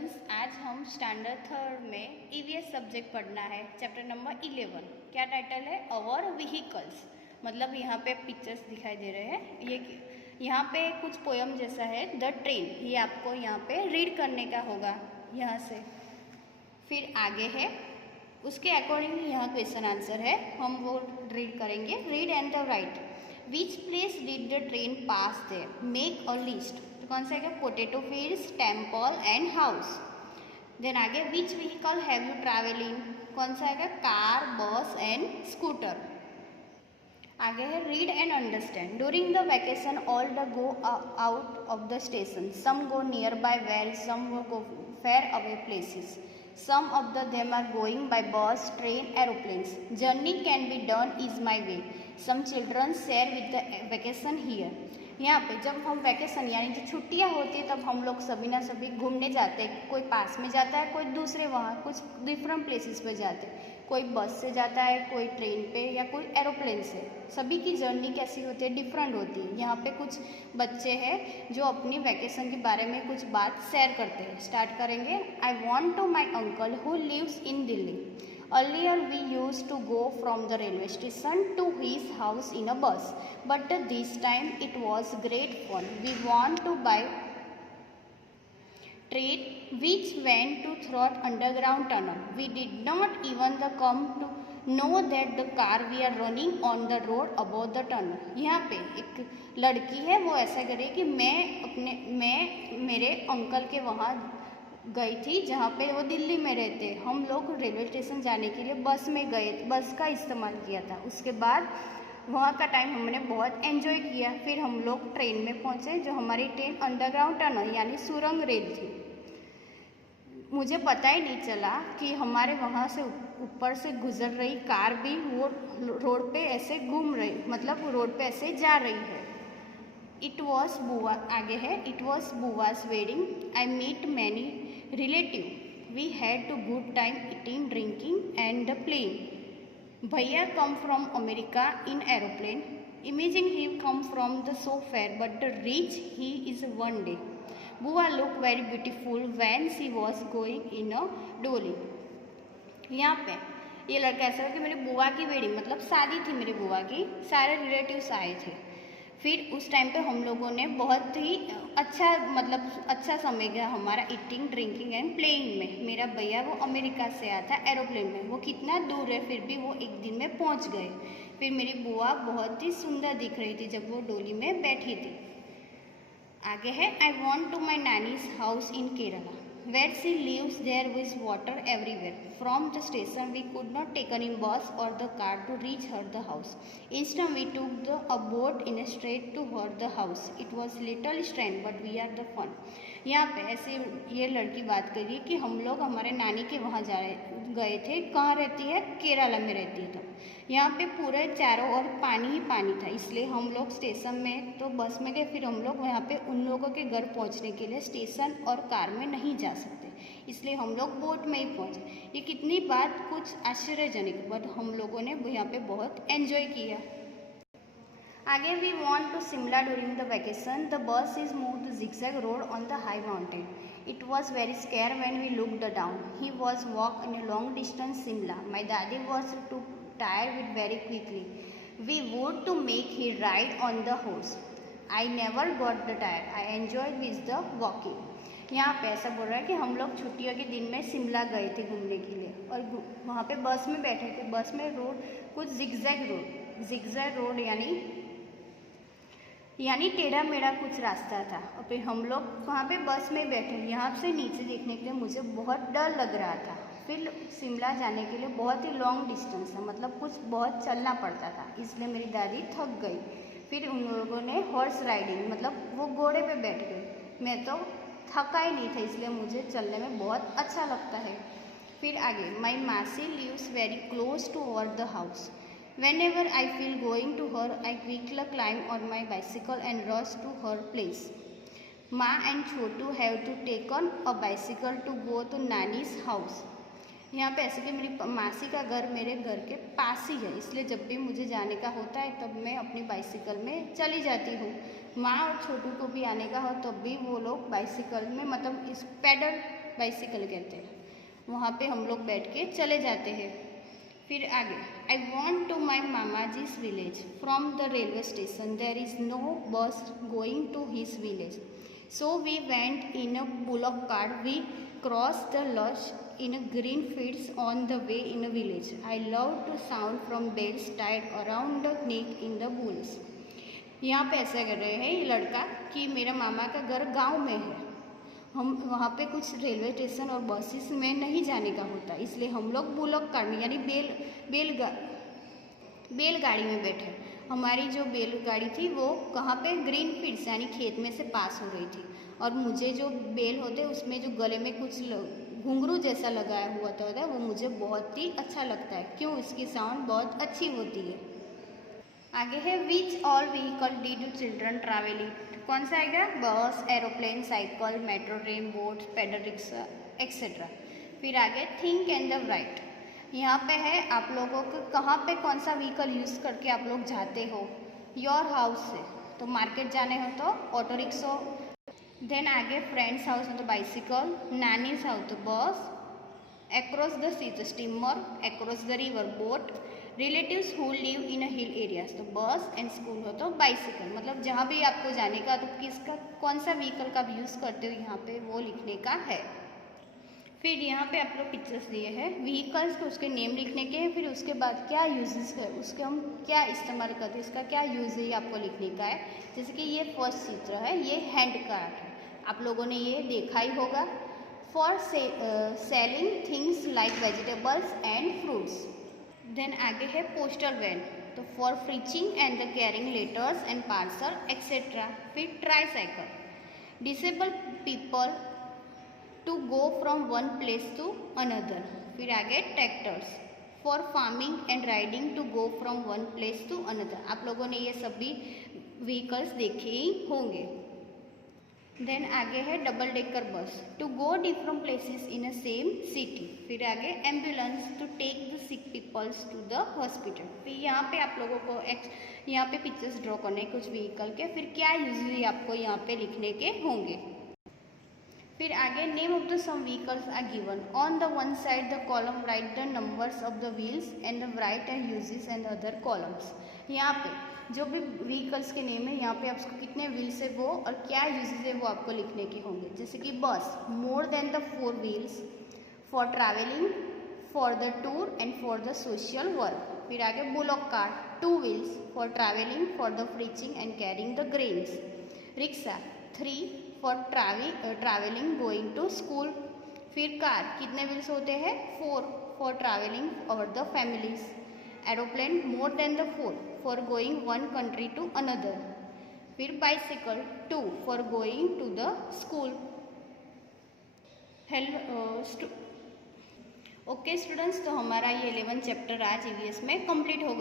Students, आज हम standard third में ईवीएस सब्जेक्ट पढ़ना है। Chapter number 11। क्या टाइटल है? अवर व्हीकल्स। मतलब यहाँ पे पिक्चर्स दिखाई दे रहे हैं। ये यहाँ पे कुछ पोयम जैसा है, द ट्रेन। ये आपको यहाँ पे रीड करने का होगा यहाँ से। फिर आगे है, उसके अकॉर्डिंग यहाँ क्वेश्चन आंसर है, हम वो रीड करेंगे। Read and the write. Which place did the train pass there? Make a list. तो कौन सा है? Potato fields, temple and house. Then आगे, which vehicle have you travel in? कौन सा है? Car, bus and scooter. आगे है, read and understand. During the vacation all the go out of the station. Some go nearby well, some go far away places. Some of them are going by bus, train, aeroplanes. Journey can be done is my way. Some children share with the vacation here. यहाँ पे जब हम vacation यानी जो छुट्टियाँ होती है तब हम लोग सभी ना सभी घूमने जाते हैं। कोई पास में जाता है, कोई दूसरे वहाँ कुछ डिफरेंट प्लेसेस पे जाते हैं। कोई बस से जाता है, कोई ट्रेन पे या कोई एरोप्लेन से। सभी की जर्नी कैसी होती है? डिफरेंट होती है। यहाँ पे कुछ बच्चे हैं जो अपनी वैकेशन के बारे में कुछ बात शेयर करते हैं। स्टार्ट करेंगे। I want to my uncle who lives in Delhi. Earlier we used to go from the railway station to his house in a bus, but this time it was great fun. We want to buy train which went to through underground tunnel. We did not even come to know that the car we are running on the road above the tunnel. यहाँ पे एक लड़की है, वो ऐसा करे कि मैं मेरे अंकल के वहाँ गई थी जहाँ पे वो दिल्ली में रहते। हम लोग रेलवे स्टेशन जाने के लिए बस में गए, बस का इस्तेमाल किया था। उसके बाद वहाँ का टाइम हमने बहुत एंजॉय किया। फिर हम लोग ट्रेन में पहुँचे, जो हमारी ट्रेन अंडरग्राउंड टनल यानी सुरंग रेल थी। मुझे पता ही नहीं चला कि हमारे वहाँ से ऊपर से गुजर रही कार भी वो रोड पे ऐसे घूम रही, मतलब रोड पे ऐसे जा रही है। इट वॉज बुआ, आगे है, इट वॉज बुआस wedding. I meet many relative. We had a good time eating, drinking and playing. Bhaiya come from America in aeroplane. Imagine he come from the so fair but the rich he is one day. Bua looked very beautiful when she was going in a dolly. यहाँ पे ये लड़का ऐसा है कि मेरी बुआ की वेडिंग मतलब शादी थी मेरी बुआ की, सारे रिलेटिव्स आए थे। फिर उस टाइम पे हम लोगों ने बहुत ही अच्छा समय गया हमारा ईटिंग, ड्रिंकिंग एंड प्लेइंग में। मेरा भैया वो अमेरिका से आया था एरोप्लेन में। वो कितना दूर है फिर भी वो एक दिन में पहुंच गए। फिर मेरी बुआ बहुत ही सुंदर दिख रही थी जब वो डोली में बैठी थी। आगे है, आई वॉन्ट टू माई नानीज house in Kerala. Where she lives, there was water everywhere. From the station, we could not take any bus or the car to reach her the house. Instead, we took a boat in a straight to her the house. It was little strange, but we are the fun. यहाँ पे ऐसे ये लड़की बात करी कि हम लोग हमारे नानी के वहाँ गए थे। कहाँ रहती है? केरला में रहती है। तो यहाँ पे पूरे चारों ओर पानी ही पानी था, इसलिए हम लोग स्टेशन में तो बस में गए। फिर हम लोग यहाँ पे उन लोगों के घर पहुँचने के लिए स्टेशन और कार में नहीं जा सकते, इसलिए हम लोग बोट में ही पहुँचे। ये कितनी बात कुछ आश्चर्यजनक, बट हम लोगों ने यहाँ पे बहुत एंजॉय किया। आगे, we want to Shimla during the vacation. The bus is move to zigzag road on the high mountain. It was very scary when we looked down. He was walk in a long distance Simla. My daddy was too tired with very quickly. We would to make he ride on the horse. I never got the tired. I enjoyed with the walking. यहाँ पे ऐसा बोल रहा है कि हम लोग छुट्टियों के दिन में शिमला गए थे घूमने के लिए और वहाँ पे बस में बैठे थे। बस में रोड कुछ जिगजैग रोड यानी टेढ़ा मेढ़ा कुछ रास्ता था। और फिर हम लोग वहाँ पे बस में बैठे, यहाँ से नीचे देखने के लिए मुझे बहुत डर लग रहा था। फिर शिमला जाने के लिए बहुत ही लॉन्ग डिस्टेंस है, मतलब कुछ बहुत चलना पड़ता था, इसलिए मेरी दादी थक गई। फिर उन लोगों ने हॉर्स राइडिंग मतलब वो घोड़े पे बैठ गए। मैं तो थका ही नहीं था, इसलिए मुझे चलने में बहुत अच्छा लगता है। फिर आगे, माई मासी lives very close to our the house. Whenever I feel going to her, I quickly climb on my bicycle and rush to her place. Ma and Chotu have to take on a bicycle to go to Nani's house. यहाँ पे ऐसे कि मेरी मासी का घर मेरे घर के पास ही है, इसलिए जब भी मुझे जाने का होता है तब मैं अपनी बाइसिकल में चली जाती हूँ। माँ और छोटू को भी आने का हो तब भी वो लोग बाइसिकल में मतलब इस पैडल बाइसिकल कहते हैं। वहाँ पे हम लोग बैठ के चले जाते हैं। फिर आगे, आई वॉन्ट टू माई मामा जीज village from the railway station there is no bus going to his village so we went in a bullock cart we cross the lush in a green fields on the way in a village. I love to sound from bells tied around the neck in the bulls. यहाँ पे ऐसा कर रहे हैं ये लड़का कि मेरा मामा का घर गांव में है, हम वहाँ पे कुछ रेलवे स्टेशन और बसेस में नहीं जाने का होता, इसलिए हम लोग बुलॉक कार में यानी बैलगाड़ी में बैठे। हमारी जो बैलगाड़ी थी वो कहाँ पे, ग्रीन फील्ड्स यानी खेत में से पास हो रही थी, और मुझे जो बैल होते उसमें जो गले में कुछ घुंघरू जैसा लगाया हुआ था वो मुझे बहुत ही अच्छा लगता है, क्यों, इसकी साउंड बहुत अच्छी होती है। आगे है which all vehicle did children travel in, कौन सा आएगा, bus, aeroplane, cycle, metro train, boat, paddle rickshaw etcetera. फिर आगे थिंक एंड द राइट, यहाँ पे है आप लोगों को कहाँ पे कौन सा व्हीकल यूज़ करके आप लोग जाते हो, योर हाउस से तो मार्केट जाने हो तो ऑटो रिक्शा, देन आगे फ्रेंड्स हाउस हो तो बाइसिकल, नानीज हाउस तो बस, अक्रॉस द सी तो steamer, across the river boat, relatives who live in a hill areas तो बस, एंड स्कूल हो तो बाइसिकल। मतलब जहाँ भी आपको जाने का तो किसका कौन सा व्हीकल का आप यूज़ करते हो यहाँ पे वो लिखने का है। फिर यहाँ पे आप लोग पिक्चर्स दिए हैं व्हीकल्स को, उसके नेम लिखने के हैं, फिर उसके बाद क्या यूजेस है, उसके हम क्या इस्तेमाल करते हैं, इसका क्या यूज़ है ये आपको लिखने का है। जैसे कि ये फर्स्ट चित्र है, ये हैंड कार्ट है, आप लोगों ने ये देखा ही होगा, for selling things like vegetables and fruits. Then आगे है पोस्टल वैन तो for fetching and the carrying letters and parcel etcetera. फिर tricycle, disable people to go from one place to another. फिर आगे tractors for farming and riding to go from one place to another. आप लोगों ने ये सभी vehicles देखे ही होंगे। देन आगे है double decker bus to go different places in a same city. फिर आगे ambulance to take the sick peoples to the hospital. फिर यहाँ पे आप लोगों को यहाँ पे पिक्चर्स ड्रॉ करने कुछ व्हीकल के, फिर क्या यूजली आपको यहाँ पे लिखने के होंगे। फिर आगे name of the some vehicles are given on the one side the column right the numbers of the wheels and the right and uses and other columns. यहाँ पे जो भी व्हीकल्स के नेम है यहाँ पे आपको कितने व्हील्स है वो और क्या यूजेस है वो आपको लिखने के होंगे। जैसे कि bus more than the 4 wheels, for travelling, for the tour and for the social work. फिर आगे bullock cart 2 wheels for travelling, for the fetching and carrying the grains. Rickshaw 3 for travelling going to school. फिर car कितने wheels होते हैं 4 for travelling और the families. Aeroplane more than the 4 for going one country to another. फिर bicycle 2 for going to the school. Okay students, तो हमारा ये 11 chapter आज EVS में कंप्लीट हो गया।